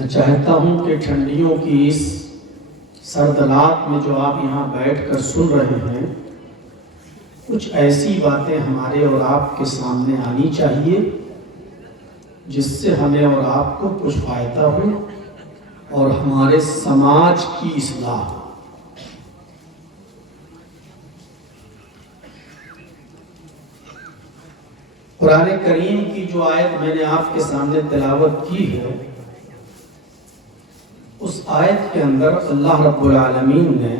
میں چاہتا ہوں کہ ٹھنڈیوں کی اس سرد رات میں جو آپ یہاں بیٹھ کر سن رہے ہیں، کچھ ایسی باتیں ہمارے اور آپ کے سامنے آنی چاہیے جس سے ہمیں اور آپ کو کچھ فائدہ ہو اور ہمارے سماج کی اصلاح ہو۔ قرآن کریم کی جو آیت میں نے آپ کے سامنے تلاوت کی ہے، اس آیت کے اندر اللہ رب العالمین نے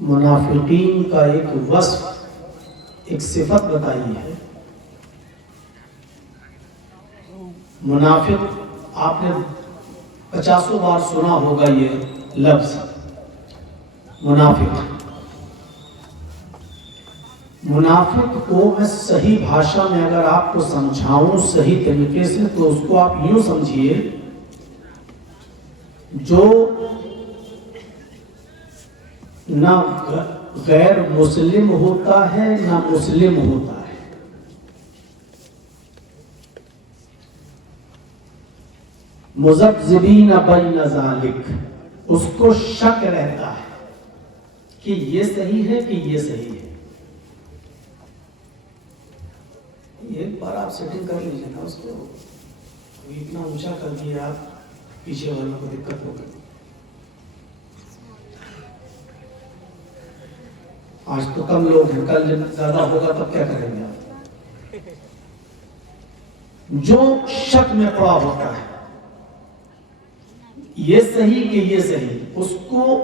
منافقین کا ایک وصف، ایک صفت بتائی ہے۔ منافق، آپ نے 50 بار سنا ہوگا یہ لفظ منافق۔ منافق کو میں صحیح بھاشا میں اگر آپ کو سمجھاؤں صحیح طریقے سے، تو اس کو آپ یوں سمجھیے، جو نہ غیر مسلم ہوتا ہے نہ مسلم ہوتا ہے، مذبذبین بین ذالک، اس کو شک رہتا ہے کہ یہ صحیح ہے کہ یہ صحیح ہے۔ ایک بار آپ سیٹنگ کر لیجیے نا اس کو، اتنا اونچا کر دیا آپ، پیچھے والوں کو دقت ہوگی۔ آج تو کم لوگ ہیں، کل جب زیادہ ہوگا تب کیا کریں گے آپ؟ جو شک میں پڑا ہوتا ہے یہ صحیح کہ یہ صحیح، اس کو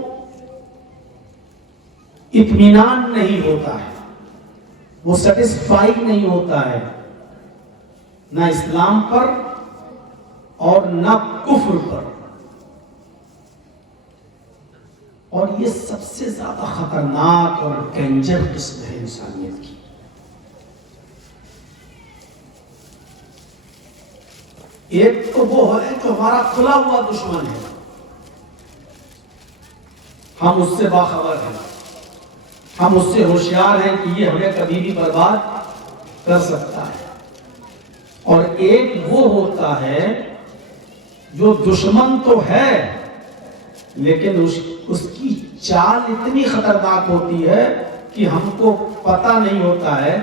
اطمینان نہیں ہوتا ہے، وہ سیٹسفائی نہیں ہوتا ہے، نہ اسلام پر اور نہ کفر پر۔ اور یہ سب سے زیادہ خطرناک اور ڈینجر قسم ہے انسانیت کی۔ ایک تو وہ ہے جو ہمارا کھلا ہوا دشمن ہے، ہم اس سے باخبر ہیں، ہم اس سے ہوشیار ہیں کہ یہ ہمیں کبھی بھی برباد کر سکتا ہے۔ اور ایک وہ ہوتا ہے جو دشمن تو ہے لیکن اس کی چال اتنی خطرناک ہوتی ہے کہ ہم کو پتہ نہیں ہوتا ہے،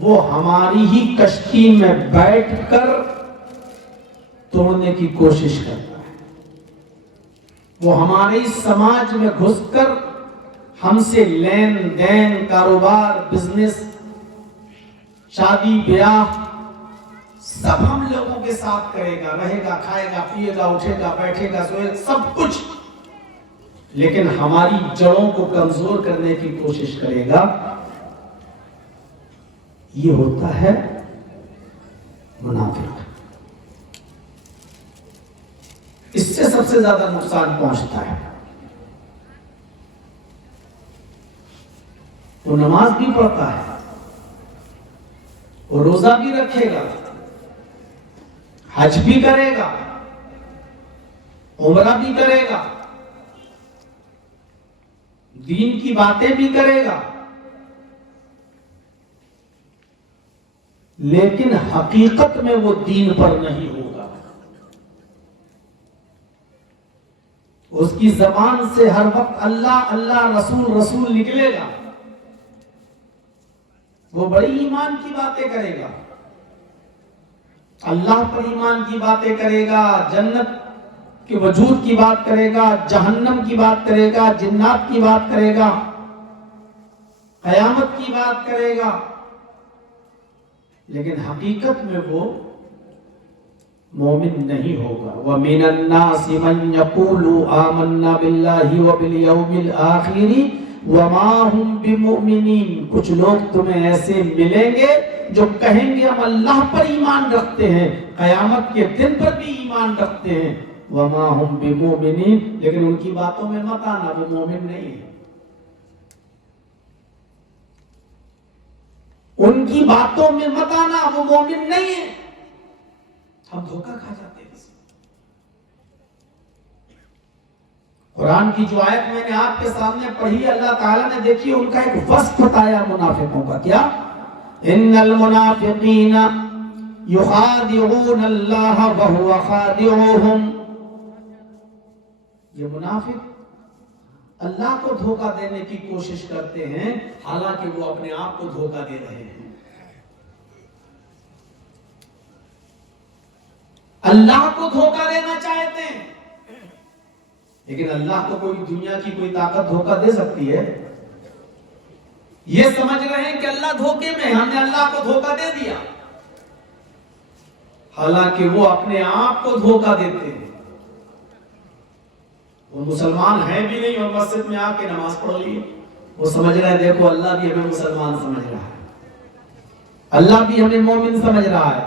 وہ ہماری ہی کشتی میں بیٹھ کر توڑنے کی کوشش کرتا ہے، وہ ہمارے سماج میں گھس کر ہم سے لین دین، کاروبار، بزنس، شادی بیاہ سب ہم لوگوں کے ساتھ کرے گا، رہے گا، کھائے گا، پیے گا، اٹھے گا، بیٹھے گا، سوئے گا، سب کچھ، لیکن ہماری جڑوں کو کمزور کرنے کی کوشش کرے گا۔ یہ ہوتا ہے منافق۔ اس سے سب سے زیادہ نقصان پہنچتا ہے۔ وہ نماز بھی پڑھتا ہے، وہ روزہ بھی رکھے گا، حج بھی کرے گا، عمرہ بھی کرے گا، دین کی باتیں بھی کرے گا، لیکن حقیقت میں وہ دین پر نہیں ہوگا۔ اس کی زبان سے ہر وقت اللہ اللہ، رسول رسول نکلے گا، وہ بڑی ایمان کی باتیں کرے گا، اللہ پر ایمان کی باتیں کرے گا، جنت کے وجود کی بات کرے گا، جہنم کی بات کرے گا، جنات کی بات کرے گا، قیامت کی بات کرے گا، لیکن حقیقت میں وہ مومن نہیں ہوگا۔ وَمِنَ النَّاسِ مَن يَقُولُ آمَنَّا بِاللَّهِ وَبِالْيَوْمِ الْآخِرِ وَمَا هُمْ بِمُؤْمِنِينَ۔ کچھ لوگ تمہیں ایسے ملیں گے جو کہیں گے ہم اللہ پر ایمان رکھتے ہیں، قیامت کے دن پر بھی ایمان رکھتے ہیں، وَمَا هُمْ بِمُؤْمِنِينَ، لیکن ان کی باتوں میں مت آنا، وہ مومن نہیں ہے۔ ان کی باتوں میں مت آنا، وہ مومن نہیں ہے۔ ہم دھوکہ کھا جاتے ہیں۔ قرآن کی جو آیت میں نے آپ کے سامنے پڑھی، اللہ تعالیٰ نے دیکھی ان کا ایک وصف بتایا منافقوں کا، کیا؟ ان المنافقین یخادعون اللہ وہو خادعوہم، یہ منافق اللہ کو دھوکہ دینے کی کوشش کرتے ہیں حالانکہ وہ اپنے آپ کو دھوکہ دے رہے ہیں۔ اللہ کو دھوکہ دینا چاہتے ہیں، لیکن اللہ کو کوئی دنیا کی کوئی طاقت دھوکہ دے سکتی ہے؟ یہ سمجھ رہے ہیں کہ اللہ دھوکے میں، ہم نے اللہ کو دھوکہ دے دیا، حالانکہ وہ اپنے آپ کو دھوکہ دیتے ہیں۔ وہ مسلمان ہیں بھی نہیں اور مسجد میں آ کے نماز پڑھ لی، وہ سمجھ رہے ہیں دیکھو اللہ بھی ہمیں مسلمان سمجھ رہا ہے، اللہ بھی ہمیں مومن سمجھ رہا ہے،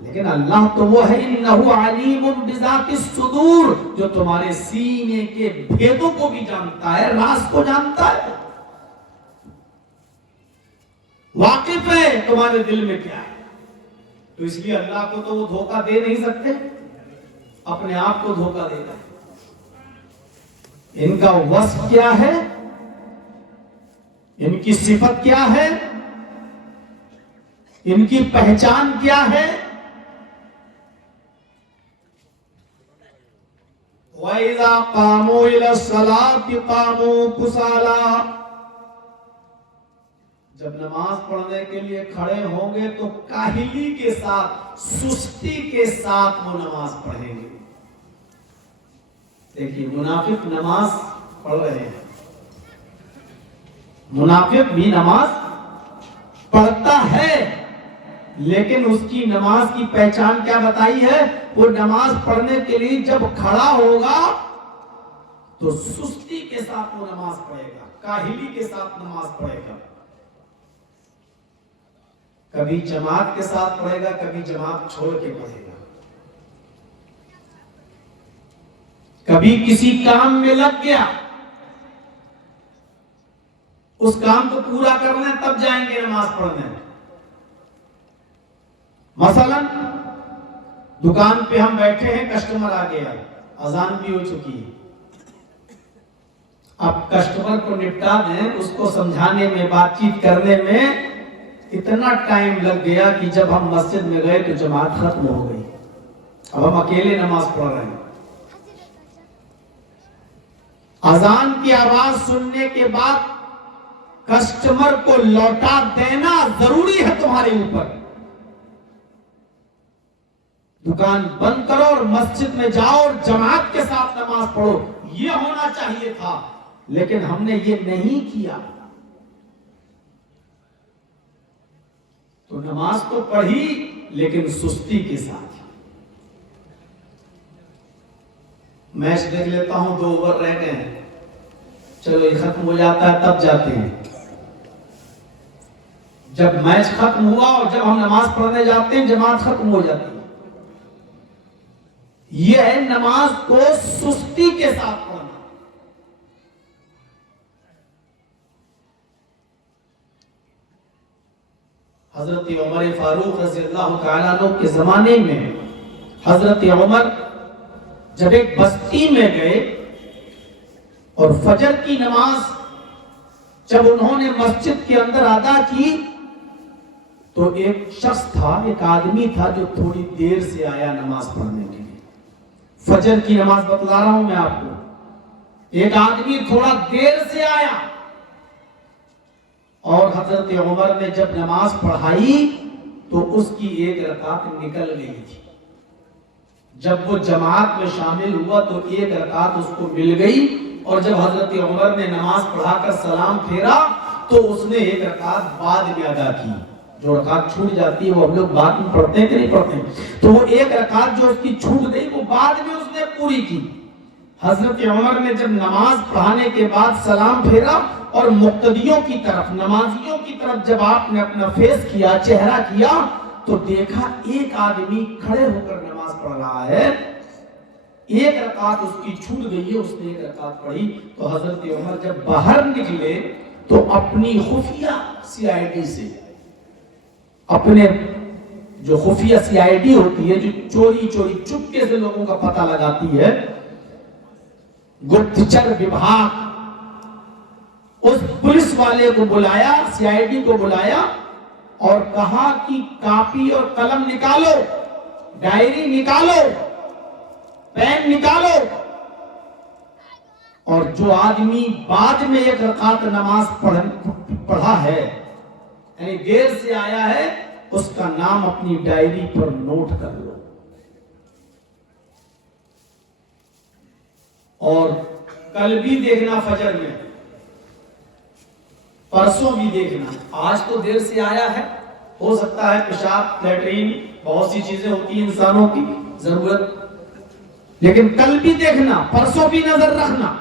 لیکن اللہ تو وہ ہے انہ علیم بذات الصدور، جو تمہارے سینے کے بھیدوں کو بھی جانتا ہے، راز کو جانتا ہے، واقف ہے تمہارے دل میں کیا ہے۔ تو اس لیے اللہ کو تو وہ دھوکہ دے نہیں سکتے، اپنے آپ کو دھوکہ دے گا۔ ان کا وصف کیا ہے، ان کی صفت کیا ہے، ان کی پہچان کیا ہے؟ وَإِذَا قَامُوا إِلَى الصَّلَاةِ قَامُوا كُسَالَىٰ، جب نماز پڑھنے کے لیے کھڑے ہوں گے تو کاہلی کے ساتھ، سستی کے ساتھ وہ نماز پڑھیں گے۔ دیکھیے منافق نماز پڑھ رہے ہیں، منافق بھی نماز پڑھتا ہے، لیکن اس کی نماز کی پہچان کیا بتائی ہے؟ وہ نماز پڑھنے کے لیے جب کھڑا ہوگا تو سستی کے ساتھ وہ نماز پڑھے گا، کاہلی کے ساتھ نماز پڑھے گا، کبھی جماعت کے ساتھ پڑھے گا، کبھی جماعت چھوڑ کے پڑھے گا، کبھی کسی کام میں لگ گیا، اس کام کو پورا کرنے تب جائیں گے نماز پڑھنے۔ مثلا دکان پہ ہم بیٹھے ہیں، کسٹمر آ گیا، اذان بھی ہو چکی ہے، اب کسٹمر کو نپٹا دیں، اس کو سمجھانے میں، بات چیت کرنے میں اتنا ٹائم لگ گیا کہ جب ہم مسجد میں گئے تو جماعت ختم ہو گئی، اب ہم اکیلے نماز پڑھ رہے ہیں۔ اذان کی آواز سننے کے بعد کسٹمر کو لوٹا دینا ضروری ہے تمہارے اوپر، دکان بند کرو اور مسجد میں جاؤ اور جماعت کے ساتھ نماز پڑھو، یہ ہونا چاہیے تھا، لیکن ہم نے یہ نہیں کیا۔ تو نماز تو پڑھی لیکن سستی کے ساتھ۔ میچ دیکھ لیتا ہوں، 2 اوور رہ گئے ہیں، چلو یہ ختم ہو جاتا ہے تب جاتے ہیں۔ جب میچ ختم ہوا اور جب ہم نماز پڑھنے جاتے ہیں جماعت ختم ہو جاتی ہے۔ یہ ہے نماز کو سستی کے ساتھ پڑھنا۔ حضرت عمر فاروق رضی اللہ تعالیٰ عنہ کے زمانے میں حضرت عمر جب ایک بستی میں گئے اور فجر کی نماز جب انہوں نے مسجد کے اندر ادا کی تو ایک شخص تھا، ایک آدمی تھا جو تھوڑی دیر سے آیا نماز پڑھنے کے لیے۔ فجر کی نماز بتلا رہا ہوں میں آپ کو، ایک آدمی تھوڑا دیر سے آیا اور حضرت عمر نے جب نماز پڑھائی تو اس کی 1 رکعت نکل گئی تھی۔ جب وہ جماعت میں شامل ہوا تو 1 رکعت اس کو مل گئی، اور جب حضرت عمر نے نماز پڑھا کر سلام پھیرا تو اس نے 1 رکعت بعد میں ادا کی۔ جو رکعت چھوٹ جاتی ہے وہ ہم لوگ بعد میں پڑھتے ہیں کہ نہیں پڑھتے ہیں، تو وہ 1 رکعت جو اس کی چھوٹ گئی وہ بعد میں اس نے پوری کی۔ حضرت عمر نے جب نماز پڑھانے کے بعد سلام پھیرا اور مقتدیوں کی طرف، نمازیوں کی طرف جب آپ نے اپنا فیس کیا، چہرہ کیا، تو دیکھا ایک آدمی کھڑے ہو کر نماز پڑھ رہا ہے، 1 رکعت اس کی چھوٹ گئی ہے، اس نے 1 رکعت پڑھی۔ تو حضرت عمر جب باہر نکلے تو اپنی خفیہ CID سے، اپنے جو خفیہ CID ہوتی ہے جو چوری چوری چپکے سے لوگوں کا پتہ لگاتی ہے، گپتچر وبھاگ، اس پولیس والے کو بلایا، CID کو بلایا اور کہا کہ کاپی اور قلم نکالو، ڈائری نکالو، پین نکالو، اور جو آدمی بعد میں 1 رکعت نماز پڑھا ہے یعنی دیر سے آیا ہے، اس کا نام اپنی ڈائری پر نوٹ کر لو، اور کل بھی دیکھنا فجر میں، پرسوں بھی دیکھنا۔ آج تو دیر سے آیا ہے، ہو سکتا ہے پیشاب، لیٹرین، بہت سی چیزیں ہوتی ہیں انسانوں کی ضرورت، لیکن کل بھی دیکھنا، پرسوں بھی نظر رکھنا۔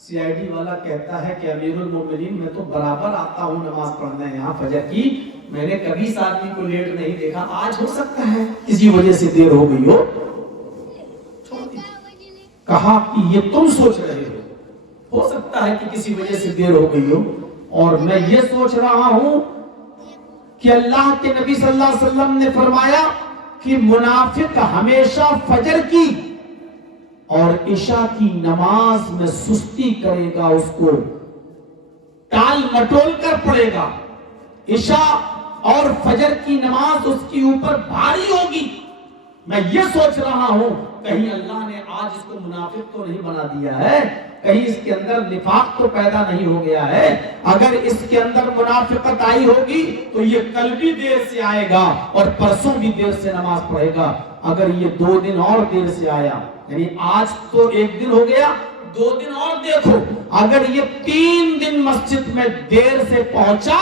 سی آئی ڈی والا کہتا ہے کہ امیر المومنین میں تو برابر آتا ہوں نماز پڑھنے یہاں فجر کی، میں نے کبھی اس آدمی کو لیٹ نہیں دیکھا، آج ہو سکتا ہے کسی وجہ سے دیر ہو گئی ہو۔ کہا کہ یہ تم سوچ رہے ہو سکتا ہے کہ کسی وجہ سے دیر ہو گئی ہو، اور میں یہ سوچ رہا ہوں کہ اللہ کے نبی صلی اللہ علیہ وسلم نے فرمایا کہ منافق ہمیشہ فجر کی اور عشاء کی نماز میں سستی کرے گا، اس کو ٹال مٹول کر پڑے گا، عشاء اور فجر کی نماز اس کی اوپر بھاری ہوگی۔ میں یہ سوچ رہا ہوں کہیں اللہ نے آج اس کو منافق تو نہیں بنا دیا ہے، کہیں اس کے اندر نفاق تو پیدا نہیں ہو گیا ہے۔ اگر اس کے اندر منافقت آئی ہوگی تو یہ کل بھی دیر سے آئے گا اور پرسوں بھی دیر سے نماز پڑھے گا۔ اگر یہ 2 دن اور دیر سے آیا، یعنی آج تو 1 دن ہو گیا، 2 دن اور دیکھو، اگر یہ 3 دن مسجد میں دیر سے پہنچا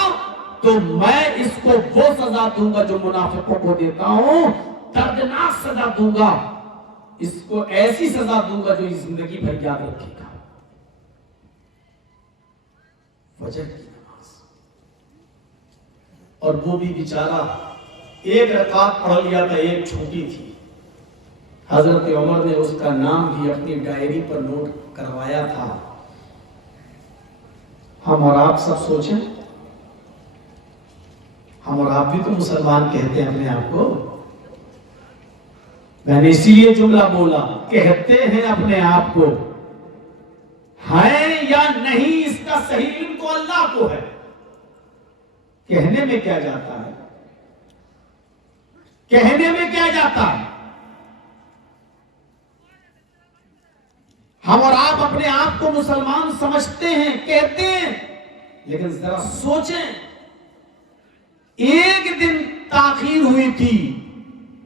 تو میں اس کو وہ سزا دوں گا جو منافقوں کو دیتا ہوں، دردناک سزا دوں گا، اس کو ایسی سزا دوں گا جو زندگی بھر یاد رکھے گا۔ فجر کی نماز، اور وہ بھی بیچارہ 1 رکعت پڑھ لیا تھا، 1 چھوٹی تھی، حضرت عمر نے اس کا نام بھی اپنی ڈائری پر نوٹ کروایا تھا۔ ہم اور آپ سب سوچیں، ہم اور آپ بھی تو مسلمان کہتے ہیں اپنے آپ کو، میں نے اسی لیے جملہ بولا، کہتے ہیں اپنے آپ کو، ہیں یا نہیں اس کا صحیح علم تو اللہ کو ہے، کہنے میں کیا جاتا ہے، کہنے میں کیا جاتا ہے۔ ہم اور آپ اپنے آپ کو مسلمان سمجھتے ہیں، کہتے ہیں، لیکن ذرا سوچیں، 1 دن تاخیر ہوئی تھی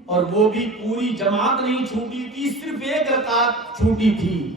اور وہ بھی پوری جماعت نہیں چھوٹی تھی، صرف 1 رکعت چھوٹی تھی،